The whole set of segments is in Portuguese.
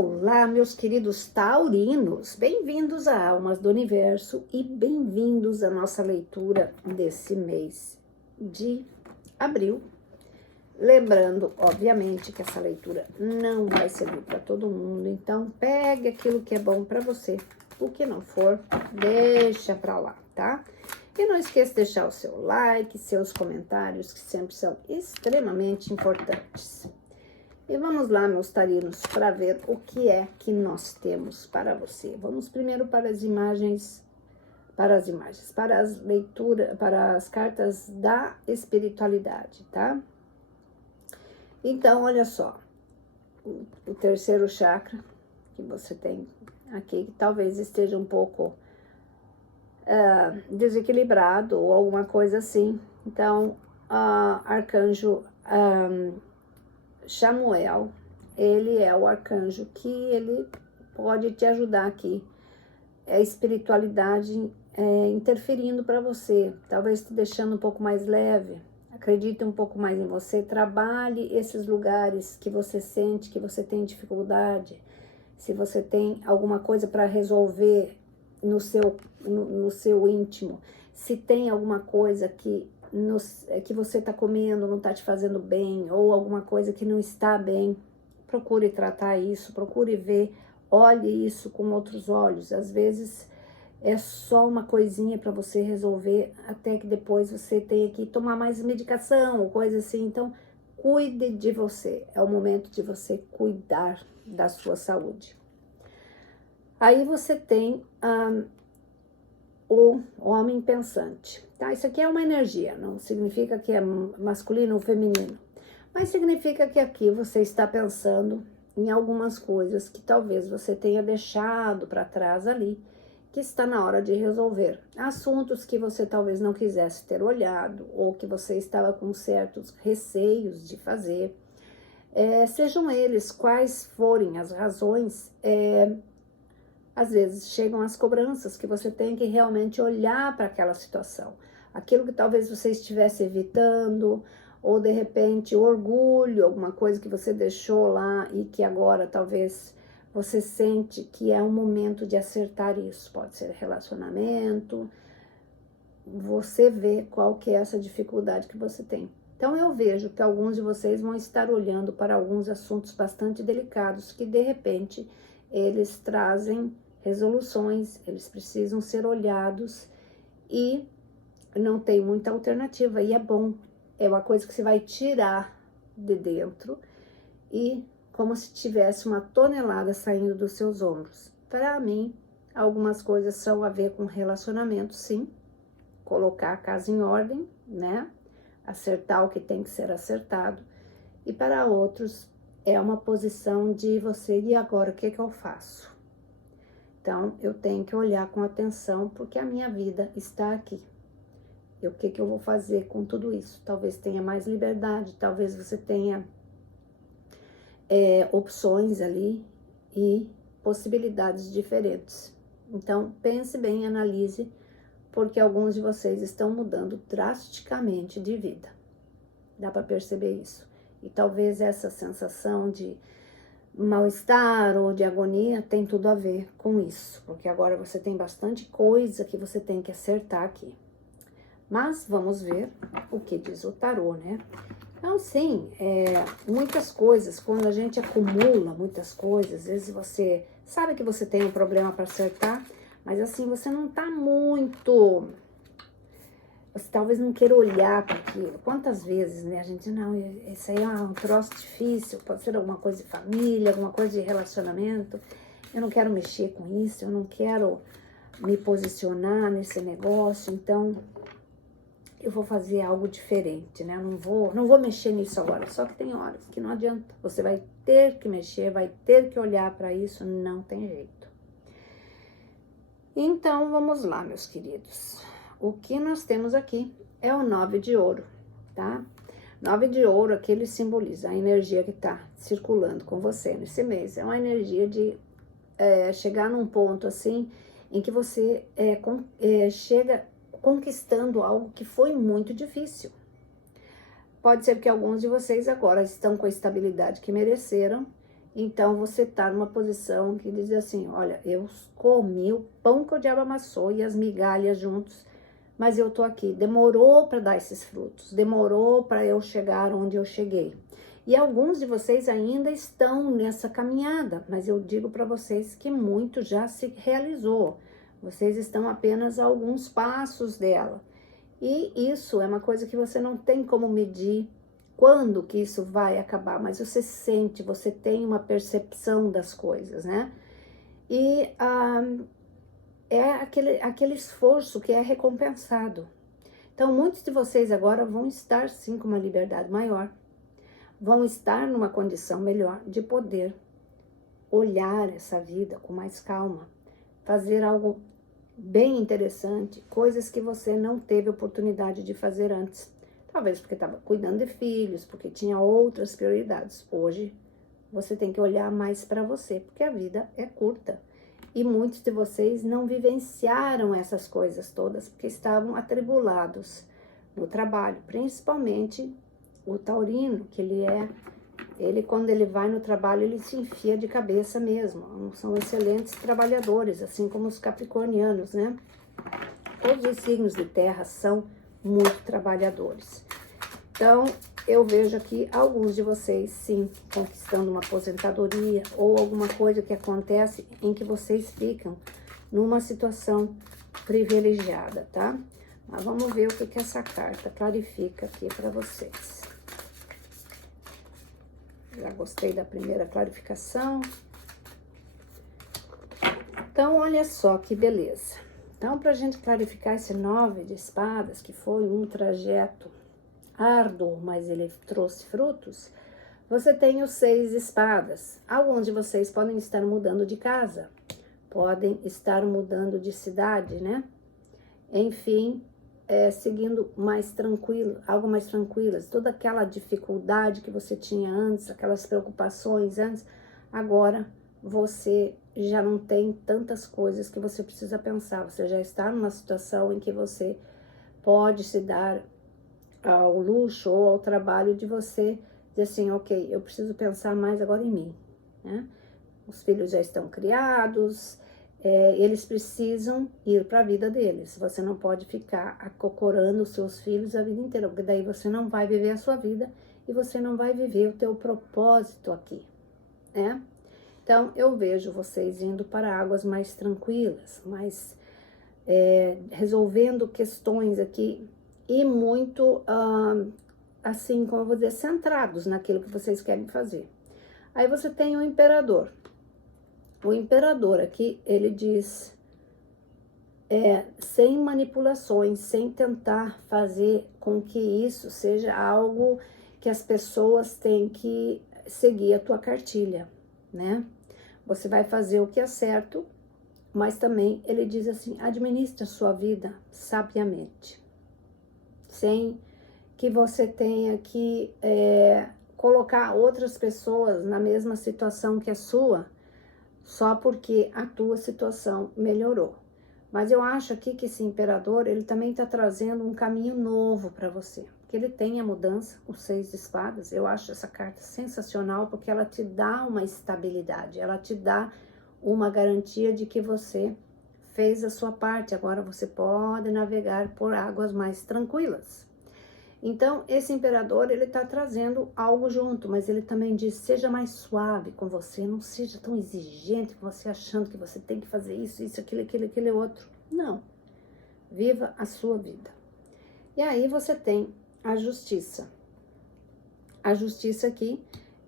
Olá, meus queridos taurinos, bem-vindos a Almas do Universo e bem-vindos à nossa leitura desse mês de abril. Lembrando, obviamente, que essa leitura não vai servir para todo mundo, então pegue aquilo que é bom para você, o que não for, deixa para lá, tá? E não esqueça de deixar o seu like, seus comentários, que sempre são extremamente importantes. E vamos lá, meus taurinos, para ver o que é que nós temos para você. Vamos primeiro para as imagens, para as leituras, para as cartas da espiritualidade, tá? Então, olha só, o terceiro chakra que você tem aqui, que talvez esteja um pouco desequilibrado ou alguma coisa assim. Então, arcanjo Chamuel, ele é o arcanjo que ele pode te ajudar aqui. É a espiritualidade interferindo para você, talvez te deixando um pouco mais leve. Acredite um pouco mais em você, trabalhe esses lugares que você sente que você tem dificuldade. Se você tem alguma coisa para resolver no seu íntimo, se tem alguma coisa que você está comendo não está te fazendo bem, ou alguma coisa que não está bem, procure tratar isso, procure ver, olhe isso com outros olhos. Às vezes é só uma coisinha para você resolver, até que depois você tenha que tomar mais medicação ou coisa assim. Então, cuide de você, é o momento de você cuidar da sua saúde. Aí você tem o homem pensante, tá? Isso aqui é uma energia, não significa que é masculino ou feminino, mas significa que aqui você está pensando em algumas coisas que talvez você tenha deixado para trás ali, que está na hora de resolver. Assuntos que você talvez não quisesse ter olhado, ou que você estava com certos receios de fazer. Sejam eles quais forem as razões, às vezes chegam as cobranças que você tem que realmente olhar para aquela situação. Aquilo que talvez você estivesse evitando, ou de repente orgulho, alguma coisa que você deixou lá e que agora talvez você sente que é um momento de acertar isso. Pode ser relacionamento, você vê qual que é essa dificuldade que você tem. Então eu vejo que alguns de vocês vão estar olhando para alguns assuntos bastante delicados que de repente eles trazem resoluções, eles precisam ser olhados e não tem muita alternativa, e é bom, é uma coisa que você vai tirar de dentro e como se tivesse uma tonelada saindo dos seus ombros. Para mim, algumas coisas são a ver com relacionamento, sim, colocar a casa em ordem, né? Acertar o que tem que ser acertado, e para outros é uma posição de você, e agora o que eu faço? Então, eu tenho que olhar com atenção, porque a minha vida está aqui. E o que eu vou fazer com tudo isso? Talvez tenha mais liberdade, talvez você tenha opções ali e possibilidades diferentes. Então, pense bem, analise, porque alguns de vocês estão mudando drasticamente de vida. Dá para perceber isso. E talvez essa sensação de mal-estar ou de agonia tem tudo a ver com isso, porque agora você tem bastante coisa que você tem que acertar aqui. Mas vamos ver o que diz o tarô, né? Então, sim, muitas coisas, quando a gente acumula muitas coisas, às vezes você sabe que você tem um problema para acertar, mas assim, você não tá muito... Você talvez não queira olhar para aquilo. Quantas vezes, né? A gente, não, isso aí é um troço difícil, pode ser alguma coisa de família, alguma coisa de relacionamento. Eu não quero mexer com isso, eu não quero me posicionar nesse negócio, então eu vou fazer algo diferente, né? Não vou mexer nisso agora. Só que tem horas que não adianta. Você vai ter que mexer, vai ter que olhar para isso, não tem jeito. Então, vamos lá, meus queridos. O que nós temos aqui é o 9 de ouro, tá? 9 de ouro, aqui ele simboliza a energia que tá circulando com você nesse mês. É uma energia de chegar num ponto assim, em que você chega conquistando algo que foi muito difícil. Pode ser que alguns de vocês agora estão com a estabilidade que mereceram Então, você tá numa posição que diz assim, olha, eu comi o pão que o diabo amassou e as migalhas juntos, mas eu tô aqui. Demorou para dar esses frutos, demorou para eu chegar onde eu cheguei. E alguns de vocês ainda estão nessa caminhada, mas eu digo para vocês que muito já se realizou. Vocês estão apenas a alguns passos dela. E isso é uma coisa que você não tem como medir quando que isso vai acabar, mas você sente, você tem uma percepção das coisas, né? E é aquele esforço que é recompensado. Então, muitos de vocês agora vão estar sim com uma liberdade maior, vão estar numa condição melhor de poder olhar essa vida com mais calma, fazer algo bem interessante, coisas que você não teve oportunidade de fazer antes. Talvez porque estava cuidando de filhos, porque tinha outras prioridades. Hoje, você tem que olhar mais para você, porque a vida é curta. E muitos de vocês não vivenciaram essas coisas todas, porque estavam atribulados no trabalho. Principalmente o taurino, que ele quando ele vai no trabalho, ele se enfia de cabeça mesmo. São excelentes trabalhadores, assim como os capricornianos, né? Todos os signos de terra são muito trabalhadores. Então, eu vejo aqui alguns de vocês, sim, conquistando uma aposentadoria ou alguma coisa que acontece em que vocês ficam numa situação privilegiada, tá? Mas vamos ver o que essa carta clarifica aqui para vocês. Já gostei da primeira clarificação. Então, olha só que beleza. Então, para a gente clarificar esse 9 de espadas, que foi um trajeto árduo, mas ele trouxe frutos, você tem os 6 de espadas. Alguns de vocês podem estar mudando de casa, podem estar mudando de cidade, né? Enfim, seguindo mais tranquilo, algo mais tranquilas. Toda aquela dificuldade que você tinha antes, aquelas preocupações antes, agora você já não tem tantas coisas que você precisa pensar. Você já está numa situação em que você pode se dar ao luxo ou ao trabalho de você dizer assim, ok, eu preciso pensar mais agora em mim, né? Os filhos já estão criados, eles precisam ir para a vida deles. Você não pode ficar acocorando os seus filhos a vida inteira, porque daí você não vai viver a sua vida e você não vai viver o teu propósito aqui, né? Então, eu vejo vocês indo para águas mais tranquilas, mais resolvendo questões aqui e muito, assim, como eu vou dizer, centrados naquilo que vocês querem fazer. Aí você tem o imperador. O imperador aqui, ele diz, sem manipulações, sem tentar fazer com que isso seja algo que as pessoas têm que seguir a tua cartilha, né? Você vai fazer o que é certo, mas também ele diz assim, administre a sua vida sabiamente, sem que você tenha que colocar outras pessoas na mesma situação que a sua, só porque a tua situação melhorou. Mas eu acho aqui que esse imperador, ele também está trazendo um caminho novo para você. Que ele tem a mudança, os 6 de espadas. Eu acho essa carta sensacional, porque ela te dá uma estabilidade. Ela te dá uma garantia de que você fez a sua parte. Agora você pode navegar por águas mais tranquilas. Então, esse imperador, ele está trazendo algo junto, mas ele também diz, seja mais suave com você, não seja tão exigente com você, achando que você tem que fazer isso, aquele outro. Não. Viva a sua vida. E aí você tem a justiça. A justiça aqui,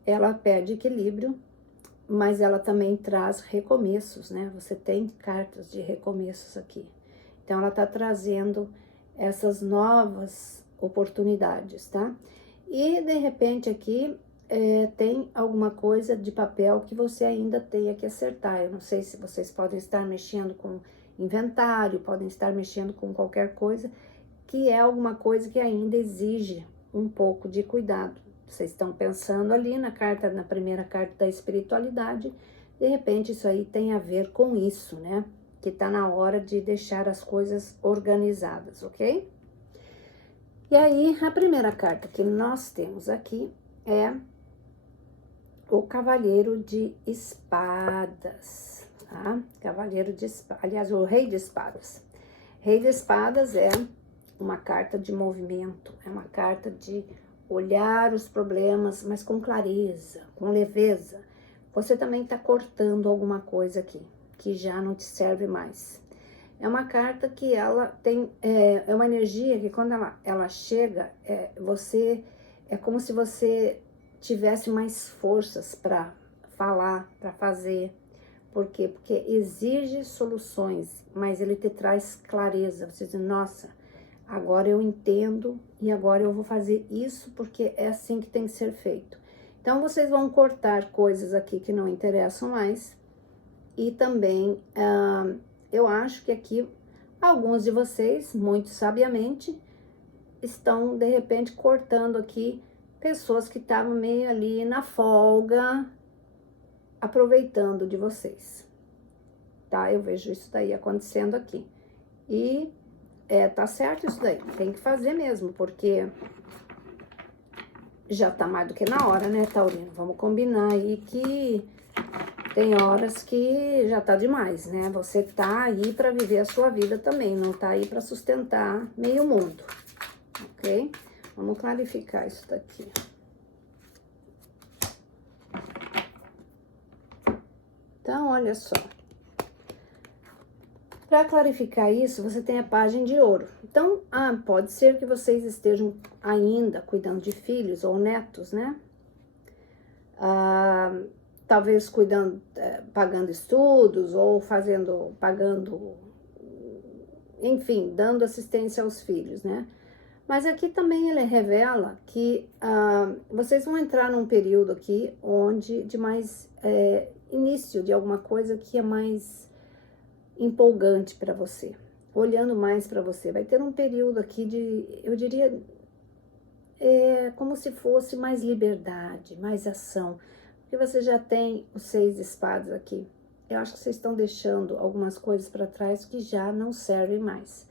ela pede equilíbrio, mas ela também traz recomeços, né? Você tem cartas de recomeços aqui. Então, ela está trazendo essas novas oportunidades, tá? E, de repente, aqui tem alguma coisa de papel que você ainda tenha que acertar. Eu não sei se vocês podem estar mexendo com inventário, podem estar mexendo com qualquer coisa, que é alguma coisa que ainda exige um pouco de cuidado. Vocês estão pensando ali na primeira carta da espiritualidade, de repente isso aí tem a ver com isso, né? Que tá na hora de deixar as coisas organizadas, ok? E aí, a primeira carta que nós temos aqui é o Cavaleiro de Espadas, tá? Cavaleiro de Espadas, aliás, o Rei de Espadas. Rei de Espadas é uma carta de movimento, é uma carta de olhar os problemas, mas com clareza, com leveza. Você também está cortando alguma coisa aqui, que já não te serve mais. É uma carta que ela tem, é uma energia que quando ela chega, é como se você tivesse mais forças para falar, para fazer. Por quê? Porque exige soluções, mas ele te traz clareza. Você diz, nossa, agora eu entendo e agora eu vou fazer isso porque é assim que tem que ser feito. Então, vocês vão cortar coisas aqui que não interessam mais. E também, eu acho que aqui, alguns de vocês, muito sabiamente, estão, de repente, cortando aqui pessoas que estavam meio ali na folga, aproveitando de vocês. Tá? Eu vejo isso daí acontecendo aqui. E tá certo isso daí, tem que fazer mesmo, porque já tá mais do que na hora, né, Taurino? Vamos combinar aí que tem horas que já tá demais, né? Você tá aí pra viver a sua vida também, não tá aí pra sustentar meio mundo, ok? Vamos clarificar isso daqui. Então, olha só. Para clarificar isso, você tem a página de ouro. Então, pode ser que vocês estejam ainda cuidando de filhos ou netos, né? Talvez cuidando, pagando estudos ou pagando, enfim, dando assistência aos filhos, né? Mas aqui também ele revela que vocês vão entrar num período aqui onde de mais início de alguma coisa que é mais empolgante para você, olhando mais para você. Vai ter um período aqui de, eu diria, como se fosse mais liberdade, mais ação, porque você já tem os 6 de espadas aqui. Eu acho que vocês estão deixando algumas coisas para trás que já não servem mais.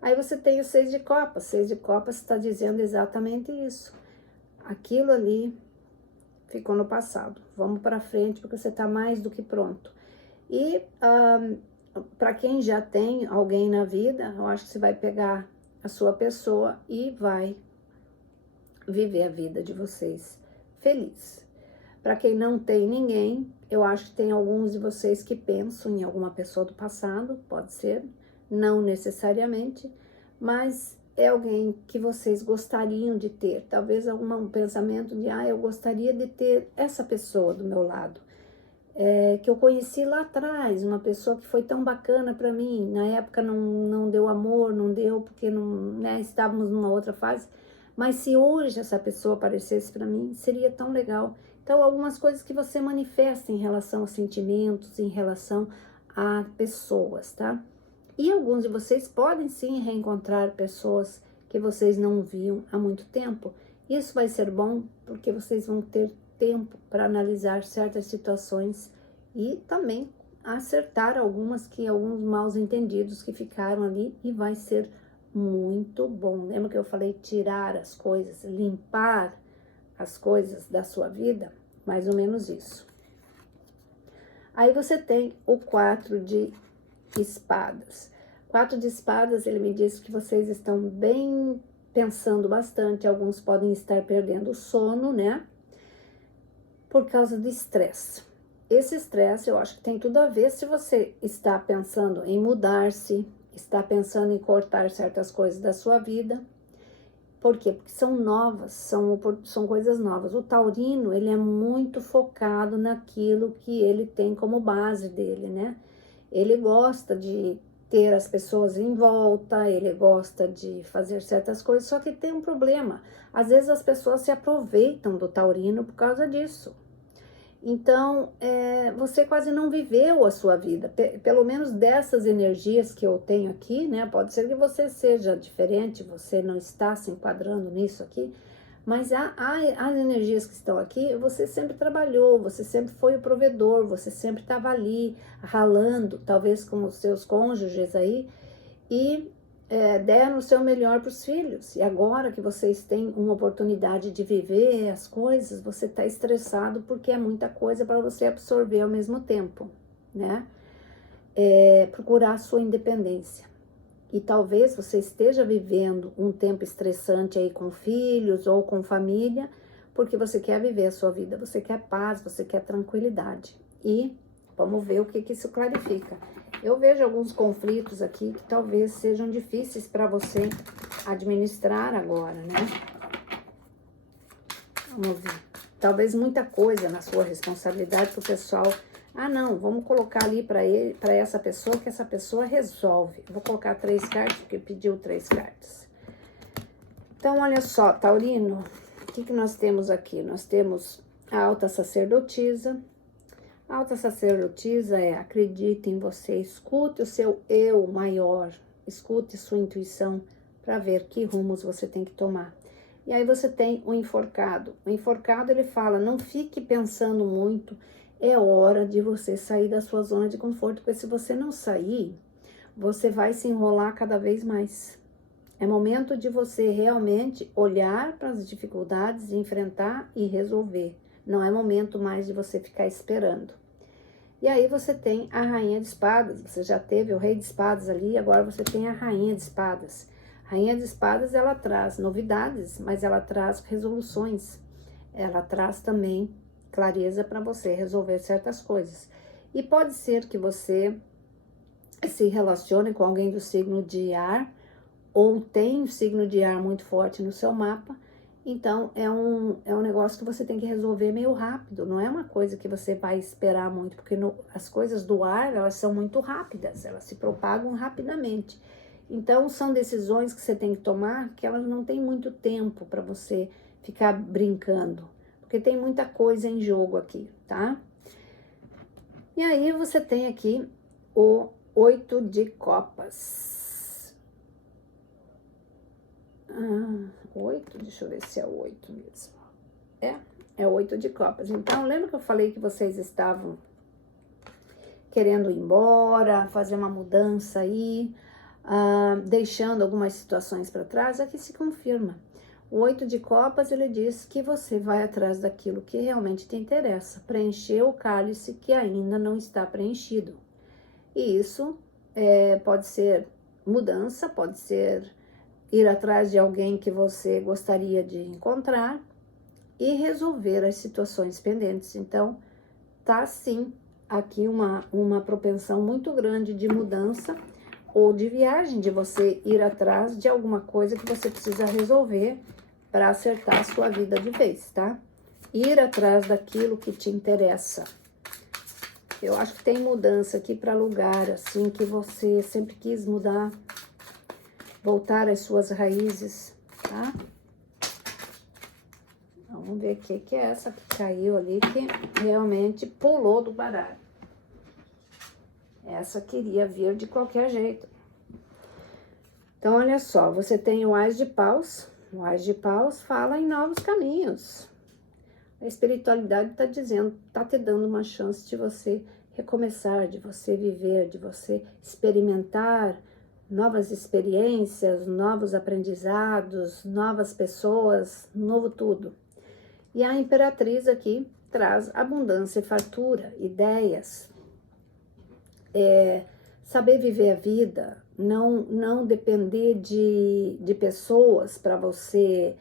Aí você tem o 6 de copas. 6 de copas está dizendo exatamente isso. Aquilo ali ficou no passado. Vamos para frente porque você está mais do que pronto. E para quem já tem alguém na vida, eu acho que você vai pegar a sua pessoa e vai viver a vida de vocês feliz. Para quem não tem ninguém, eu acho que tem alguns de vocês que pensam em alguma pessoa do passado, pode ser, não necessariamente, mas é alguém que vocês gostariam de ter. Talvez algum pensamento de, eu gostaria de ter essa pessoa do meu lado. Que eu conheci lá atrás, uma pessoa que foi tão bacana para mim, na época não deu amor, não deu porque não, né, estávamos numa outra fase, mas se hoje essa pessoa aparecesse para mim, seria tão legal. Então, algumas coisas que você manifesta em relação a sentimentos, em relação a pessoas, tá? E alguns de vocês podem sim reencontrar pessoas que vocês não viam há muito tempo. Isso vai ser bom porque vocês vão ter tempo para analisar certas situações e também acertar alguns maus entendidos que ficaram ali, e vai ser muito bom. Lembra que eu falei tirar as coisas, limpar as coisas da sua vida? Mais ou menos isso. Aí você tem o 4 de espadas. 4 de espadas, ele me diz que vocês estão bem pensando bastante, alguns podem estar perdendo o sono, né? Por causa do estresse. Esse estresse eu acho que tem tudo a ver se você está pensando em mudar-se, está pensando em cortar certas coisas da sua vida. Por quê? Porque são novas, são coisas novas. O taurino, ele é muito focado naquilo que ele tem como base dele, né? Ele gosta de ter as pessoas em volta, ele gosta de fazer certas coisas, só que tem um problema. Às vezes as pessoas se aproveitam do taurino por causa disso. Então, você quase não viveu a sua vida, pelo menos dessas energias que eu tenho aqui, né? Pode ser que você seja diferente, você não está se enquadrando nisso aqui, mas as energias que estão aqui, você sempre trabalhou, você sempre foi o provedor, você sempre estava ali, ralando, talvez com os seus cônjuges aí, e deram o seu melhor para os filhos. E agora que vocês têm uma oportunidade de viver as coisas, você está estressado porque é muita coisa para você absorver ao mesmo tempo, né? Procurar a sua independência. E talvez você esteja vivendo um tempo estressante aí com filhos ou com família, porque você quer viver a sua vida, você quer paz, você quer tranquilidade. E vamos ver o que isso clarifica. Eu vejo alguns conflitos aqui que talvez sejam difíceis para você administrar agora, né? Vamos ver. Talvez muita coisa na sua responsabilidade para o pessoal. Ah, não, vamos colocar ali para essa pessoa, que essa pessoa resolve. Vou colocar 3 cartas, porque pediu 3 cartas. Então, olha só, Taurino, o que nós temos aqui? Nós temos a alta sacerdotisa. A alta sacerdotisa acredite em você, escute o seu eu maior, escute sua intuição para ver que rumos você tem que tomar. E aí você tem o enforcado. O enforcado, ele fala, não fique pensando muito, é hora de você sair da sua zona de conforto, porque se você não sair, você vai se enrolar cada vez mais. É momento de você realmente olhar para as dificuldades, enfrentar e resolver. Não é momento mais de você ficar esperando. E aí você tem a rainha de espadas, você já teve o rei de espadas ali, agora você tem a rainha de espadas. A rainha de espadas, ela traz novidades, mas ela traz resoluções. Ela traz também clareza para você resolver certas coisas. E pode ser que você se relacione com alguém do signo de ar, ou tem um signo de ar muito forte no seu mapa. Então, é um negócio que você tem que resolver meio rápido, não é uma coisa que você vai esperar muito, porque as coisas do ar, elas são muito rápidas, elas se propagam rapidamente. Então, são decisões que você tem que tomar, que elas não têm muito tempo para você ficar brincando, porque tem muita coisa em jogo aqui, tá? E aí, você tem aqui o 8 de copas. 8, deixa eu ver se é 8 mesmo. É 8 de copas. Então, lembra que eu falei que vocês estavam querendo ir embora, fazer uma mudança aí, deixando algumas situações para trás? Aqui se confirma. O 8 de copas, ele diz que você vai atrás daquilo que realmente te interessa, preencher o cálice que ainda não está preenchido. E isso pode ser mudança, pode ser ir atrás de alguém que você gostaria de encontrar e resolver as situações pendentes. Então, tá sim aqui uma propensão muito grande de mudança ou de viagem, de você ir atrás de alguma coisa que você precisa resolver para acertar a sua vida de vez, tá? Ir atrás daquilo que te interessa. Eu acho que tem mudança aqui para lugar, assim, que você sempre quis mudar, voltar às suas raízes, tá? Vamos ver o que é essa que caiu ali, que realmente pulou do baralho. Essa queria vir de qualquer jeito. Então, olha só, você tem o Ás de Paus. O Ás de Paus fala em novos caminhos. A espiritualidade está dizendo, está te dando uma chance de você recomeçar, de você viver, de você experimentar novas experiências, novos aprendizados, novas pessoas, novo tudo. E a Imperatriz aqui traz abundância e fartura, ideias, saber viver a vida, não depender de pessoas para você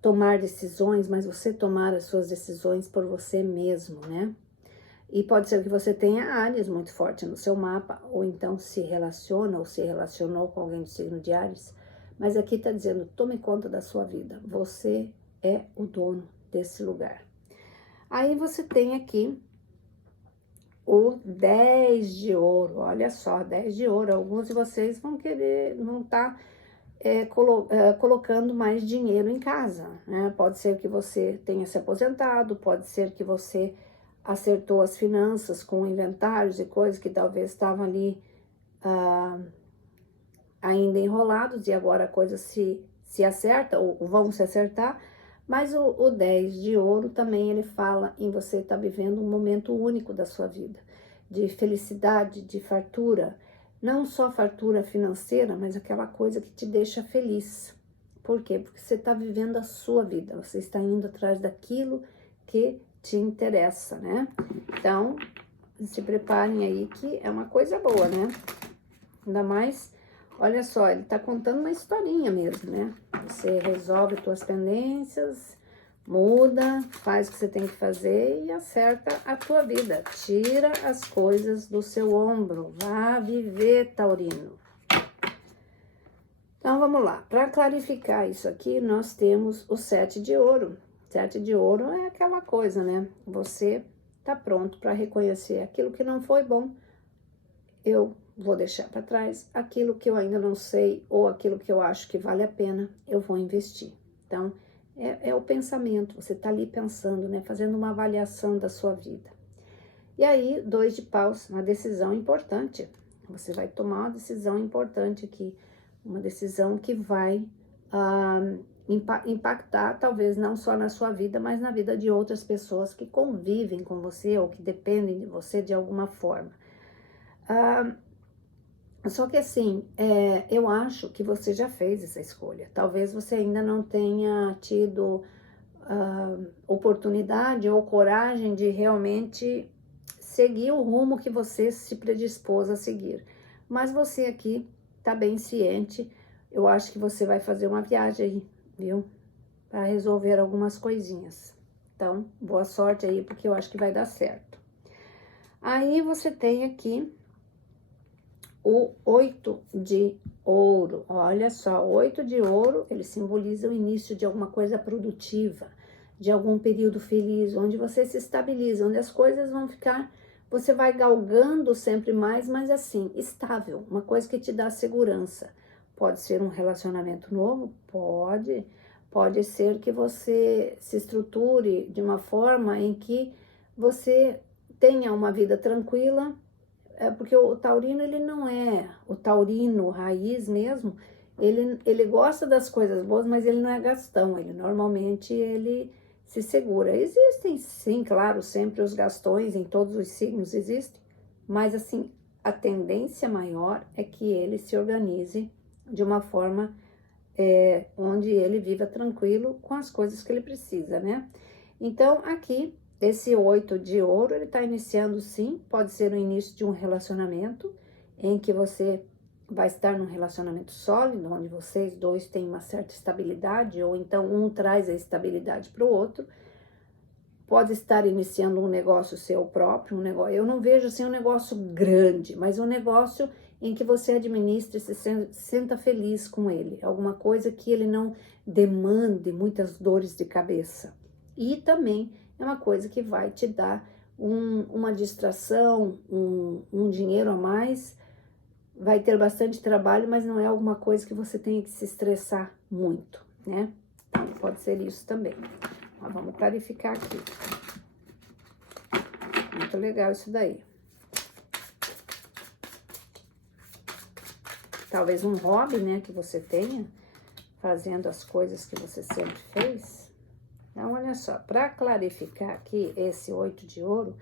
tomar decisões, mas você tomar as suas decisões por você mesmo, né? E pode ser que você tenha Áries muito forte no seu mapa, ou então se relaciona, ou se relacionou com alguém do signo de Áries, mas aqui tá dizendo, tome conta da sua vida, você é o dono desse lugar. Aí você tem aqui o 10 de ouro, olha só, 10 de ouro, alguns de vocês vão estar colocando mais dinheiro em casa, né? Pode ser que você tenha se aposentado, pode ser que você acertou as finanças com inventários e coisas que talvez estavam ali ainda enrolados e agora a coisa se acerta ou vão se acertar, mas o 10 de ouro também ele fala em você estar vivendo um momento único da sua vida, de felicidade, de fartura, Não só fartura financeira, mas aquela coisa que te deixa feliz. Por quê? Porque você está vivendo a sua vida, você está indo atrás daquilo que te interessa, né? Então, se preparem aí que é uma coisa boa, né? Ainda mais, olha só, ele tá contando uma historinha mesmo, né? Você resolve suas pendências, muda, faz o que você tem que fazer e acerta a tua vida. Tira as coisas do seu ombro, vá viver, taurino. Então, vamos lá. Para clarificar isso aqui, nós temos o 7 de ouro. 7 de ouro é aquela coisa, né? Você tá pronto para reconhecer aquilo que não foi bom. Eu vou deixar para trás aquilo que eu ainda não sei ou aquilo que eu acho que vale a pena, eu vou investir. Então, é o pensamento, você tá ali pensando, né? Fazendo uma avaliação da sua vida. E aí, 2 de paus, uma decisão importante. Você vai tomar uma decisão importante aqui, uma decisão que vai impactar, talvez não só na sua vida, mas na vida de outras pessoas que convivem com você ou que dependem de você de alguma forma. Só que assim, eu acho que você já fez essa escolha. Talvez você ainda não tenha tido oportunidade ou coragem de realmente seguir o rumo que você se predispôs a seguir. Mas você aqui tá bem ciente. Eu acho que você vai fazer uma viagem aí, viu? Para resolver algumas coisinhas. Então, boa sorte aí, porque eu acho que vai dar certo. Aí você tem aqui o 8 de ouro. Olha só, o 8 de ouro, ele simboliza o início de alguma coisa produtiva, de algum período feliz, onde você se estabiliza, onde as coisas vão ficar, você vai galgando sempre mais, mas assim, estável, uma coisa que te dá segurança. Pode ser um relacionamento novo? Pode ser que você se estruture de uma forma em que você tenha uma vida tranquila, porque o taurino, ele não é o taurino raiz mesmo, ele gosta das coisas boas, mas ele não é gastão, ele normalmente ele se segura. Existem sim, claro, sempre os gastões, em todos os signos existem, mas assim, a tendência maior é que ele se organize de uma forma onde ele viva tranquilo com as coisas que ele precisa, né? Então, aqui, esse 8 de ouro, ele tá iniciando sim, pode ser o início de um relacionamento, em que você vai estar num relacionamento sólido, onde vocês dois têm uma certa estabilidade, ou então um traz a estabilidade para o outro. Pode estar iniciando um negócio seu próprio, um negócio, eu não vejo assim um negócio grande, mas um negócio em que você administre e se sinta feliz com ele, alguma coisa que ele não demande muitas dores de cabeça. E também é uma coisa que vai te dar uma distração, um dinheiro a mais, vai ter bastante trabalho, mas não é alguma coisa que você tenha que se estressar muito, né? Então, pode ser isso também. Mas vamos clarificar aqui. Muito legal isso daí. Talvez um hobby, né, que você tenha, fazendo as coisas que você sempre fez. Então, olha só, para clarificar aqui esse 8 de ouro,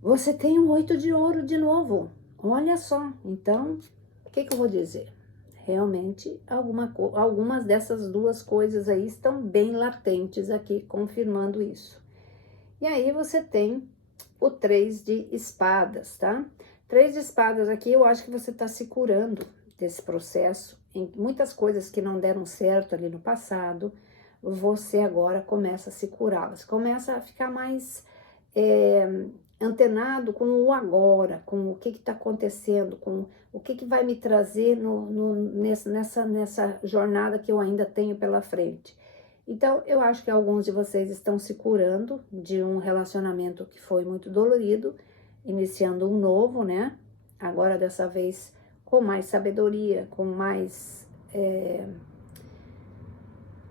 você tem um 8 de ouro de novo. Olha só, então, o que eu vou dizer? Realmente, algumas dessas duas coisas aí estão bem latentes aqui, confirmando isso. E aí você tem o 3 de espadas, tá? 3 de espadas aqui, eu acho que você tá se curando desse processo. Em muitas coisas que não deram certo ali no passado, você agora começa a se curar. Você começa a ficar mais antenado com o agora, com o que está acontecendo, com o que vai me trazer nessa jornada que eu ainda tenho pela frente. Então, eu acho que alguns de vocês estão se curando de um relacionamento que foi muito dolorido, iniciando um novo, né? Agora, dessa vez, com mais sabedoria, com mais,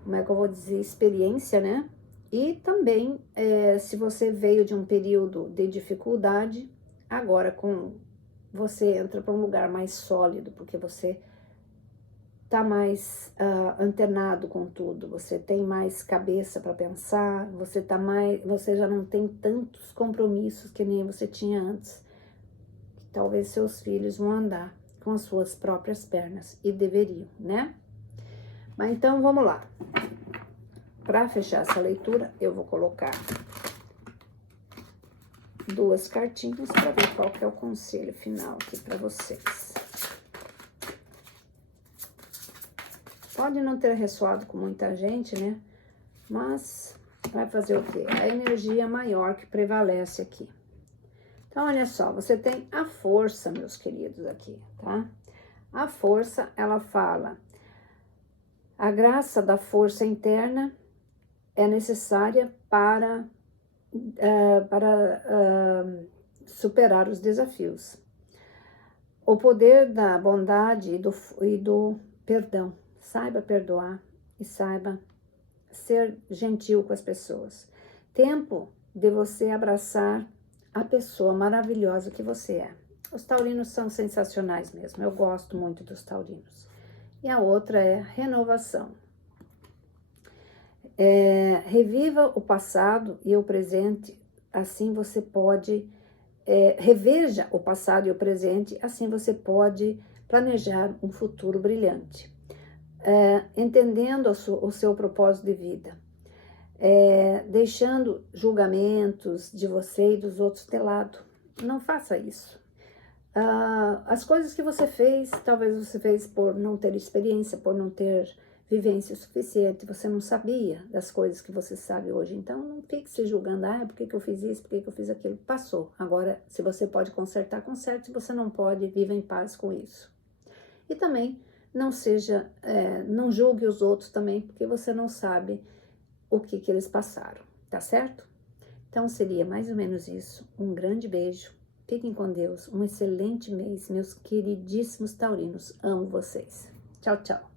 como é que eu vou dizer, experiência, né? E também, se você veio de um período de dificuldade, agora você entra para um lugar mais sólido, porque você tá mais antenado com tudo, você tem mais cabeça para pensar, você já não tem tantos compromissos que nem você tinha antes. talvez seus filhos vão andar com as suas próprias pernas, e deveriam, né? Mas então, vamos lá. Para fechar essa leitura, eu vou colocar 2 cartinhas para ver qual que é o conselho final aqui para vocês. Pode não ter ressoado com muita gente, né? Mas vai fazer o quê? A energia maior que prevalece aqui. Então, olha só, você tem a força, meus queridos, aqui, tá? A força, ela fala, a graça da força interna é necessária para superar os desafios. O poder da bondade e do perdão. Saiba perdoar e saiba ser gentil com as pessoas. Tempo de você abraçar a pessoa maravilhosa que você é. Os taurinos são sensacionais mesmo, eu gosto muito dos taurinos. E a outra é renovação. Reviva o passado e o presente, assim você pode, reveja o passado e o presente, assim você pode planejar um futuro brilhante. Entendendo o seu propósito de vida, deixando julgamentos de você e dos outros de lado. Não faça isso. As coisas que você fez, talvez você fez por não ter experiência, por não ter vivência suficiente, você não sabia das coisas que você sabe hoje, então não fique se julgando, por que eu fiz isso, por que eu fiz aquilo, passou. Agora, se você pode consertar, conserte, se você não pode, viva em paz com isso. E também, não julgue os outros também, porque você não sabe o que eles passaram, tá certo? Então, seria mais ou menos isso. Um grande beijo, fiquem com Deus, um excelente mês, meus queridíssimos taurinos, amo vocês. Tchau, tchau.